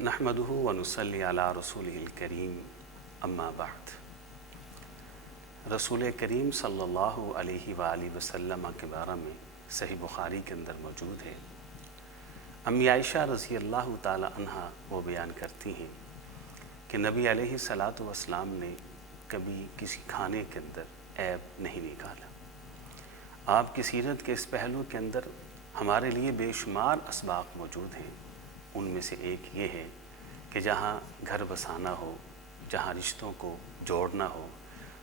نحمدہ ونصلی علی رسولہ الکریم اما بعد۔ رسول کریم صلی اللہ علیہ وآلہ وسلم کے بارے میں صحیح بخاری کے اندر موجود ہے۔ امی عائشہ رضی اللہ تعالی عنہ وہ بیان کرتی ہیں کہ نبی علیہ الصلاۃ والسلام نے کبھی کسی کھانے کے اندر عیب نہیں نکالا۔ آپ کی سیرت کے اس پہلو کے اندر ہمارے لیے بے شمار اسباق موجود ہیں۔ ان میں سے ایک یہ ہے کہ جہاں گھر بسانا ہو، جہاں رشتوں کو جوڑنا ہو،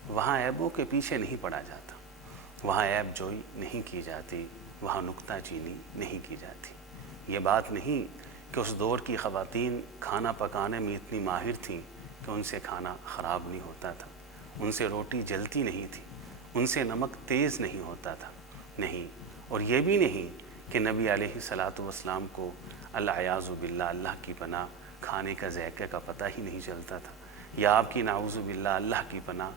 وہاں عیبوں کے پیچھے نہیں پڑا جاتا، وہاں عیب جوئی نہیں کی جاتی، وہاں نکتہ چینی نہیں کی جاتی۔ یہ بات نہیں کہ اس دور کی خواتین کھانا پکانے میں اتنی ماہر تھیں کہ ان سے کھانا خراب نہیں ہوتا تھا، ان سے روٹی جلتی نہیں تھی، ان سے نمک تیز نہیں ہوتا تھا، نہیں۔ اور یہ بھی نہیں کہ نبی علیہ الصلاۃ والسلام کو العیاذ باللہ، اللہ کی پناہ، کھانے کا ذائقہ کا پتہ ہی نہیں چلتا تھا، یا آپ کی نعوذ باللہ اللہ کی پناہ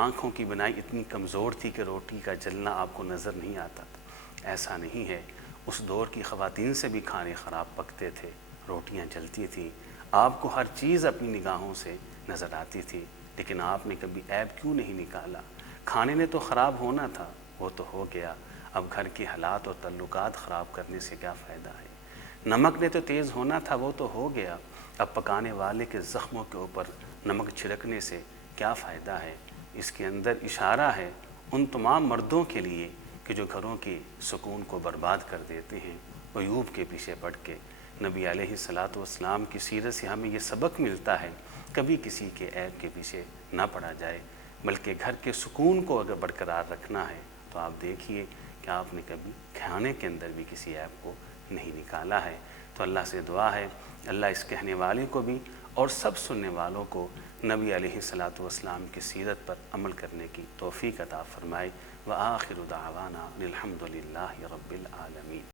آنکھوں کی بنائی اتنی کمزور تھی کہ روٹی کا جلنا آپ کو نظر نہیں آتا تھا۔ ایسا نہیں ہے، اس دور کی خواتین سے بھی کھانے خراب پکتے تھے، روٹیاں جلتی تھیں، آپ کو ہر چیز اپنی نگاہوں سے نظر آتی تھی، لیکن آپ نے کبھی عیب کیوں نہیں نکالا؟ کھانے نے تو خراب ہونا تھا، وہ تو ہو گیا، اب گھر کے حالات اور تعلقات خراب کرنے سے کیا فائدہ ہے؟ نمک نے تو تیز ہونا تھا، وہ تو ہو گیا، اب پکانے والے کے زخموں کے اوپر نمک چھڑکنے سے کیا فائدہ ہے؟ اس کے اندر اشارہ ہے ان تمام مردوں کے لیے کہ جو گھروں کے سکون کو برباد کر دیتے ہیں، عیوب کے پیچھے پڑ کے۔ نبی علیہ الصلاۃ والسلام کی سیرت سے ہمیں یہ سبق ملتا ہے، کبھی کسی کے عیب کے پیچھے نہ پڑا جائے، بلکہ گھر کے سکون کو اگر برقرار رکھنا ہے تو آپ دیکھیے کہ آپ نے کبھی کھانے کے اندر بھی کسی عیب کو نہیں نکالا ہے۔ تو اللہ سے دعا ہے اللہ اس کہنے والے کو بھی اور سب سننے والوں کو نبی علیہ الصلاۃ والسلام کی سیرت پر عمل کرنے کی توفیق عطا فرمائے۔ وآخر دعوانا الحمد للہ رب العالمین۔